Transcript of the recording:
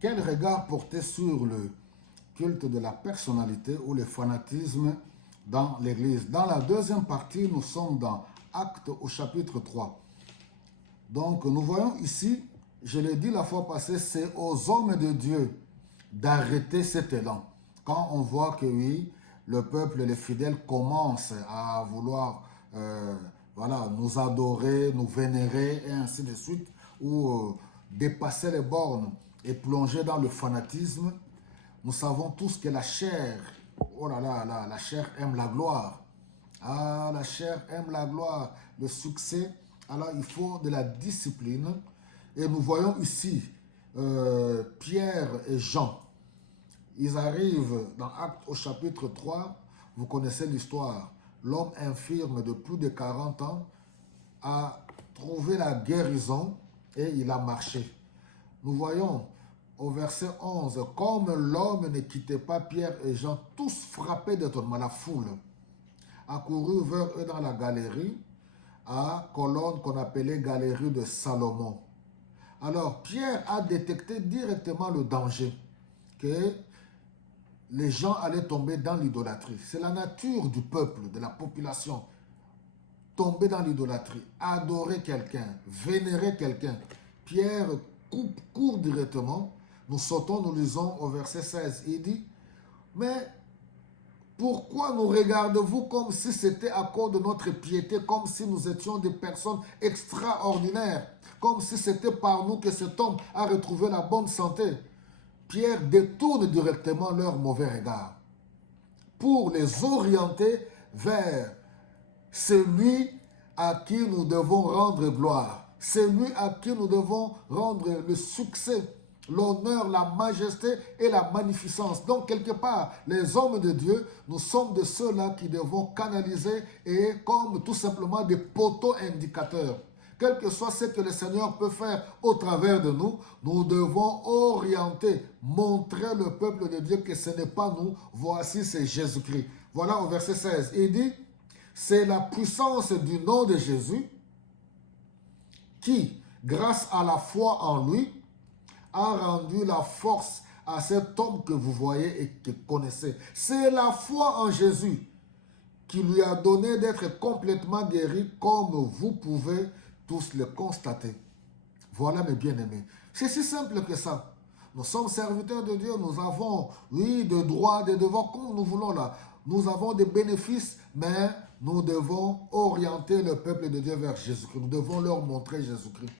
Quel regard porter sur le culte de la personnalité ou le fanatisme dans l'Église? Dans la deuxième partie, nous sommes dans Actes au chapitre 3. Donc, nous voyons ici, je l'ai dit la fois passée, c'est aux hommes de Dieu d'arrêter cet élan. Quand on voit que oui, le peuple, les fidèles commencent à vouloir voilà, nous adorer, nous vénérer et ainsi de suite, ou dépasser les bornes et plonger dans le fanatisme, nous savons tous que la chair, oh là là, la chair aime la gloire. Ah, la chair aime la gloire, le succès. Alors, il faut de la discipline. Et nous voyons ici Pierre et Jean. Ils arrivent dans Actes au chapitre 3. Vous connaissez l'histoire. L'homme infirme de plus de 40 ans a trouvé la guérison et il a marché. Nous voyons au verset 11, comme l'homme ne quittait pas Pierre et Jean, tous frappés d'étonnement, la foule accourut vers eux dans la galerie, à colonne qu'on appelait galerie de Salomon. Alors Pierre a détecté directement le danger, que les gens allaient tomber dans l'idolâtrie. C'est la nature du peuple, de la population. Tomber dans l'idolâtrie, adorer quelqu'un, vénérer quelqu'un. Pierre court directement. Nous sautons, nous lisons au verset 16. Il dit, mais pourquoi nous regardez-vous comme si c'était à cause de notre piété, comme si nous étions des personnes extraordinaires, comme si c'était par nous que cet homme a retrouvé la bonne santé? Pierre détourne directement leur mauvais regard pour les orienter vers celui à qui nous devons rendre gloire, celui à qui nous devons rendre le succès, l'honneur, la majesté et la magnificence. Donc, quelque part, les hommes de Dieu, nous sommes de ceux-là qui devons canaliser et comme tout simplement des poteaux indicateurs. Quel que soit ce que le Seigneur peut faire au travers de nous, nous devons orienter, montrer le peuple de Dieu que ce n'est pas nous, voici c'est Jésus-Christ. Voilà au verset 16, il dit, c'est la puissance du nom de Jésus qui, grâce à la foi en lui, a rendu la force à cet homme que vous voyez et que vous connaissez. C'est la foi en Jésus qui lui a donné d'être complètement guéri, comme vous pouvez tous le constater. Voilà mes bien-aimés. C'est si simple que ça. Nous sommes serviteurs de Dieu, nous avons, oui, des droits, des devoirs, comme nous voulons là. Nous avons des bénéfices, mais nous devons orienter le peuple de Dieu vers Jésus-Christ. Nous devons leur montrer Jésus-Christ.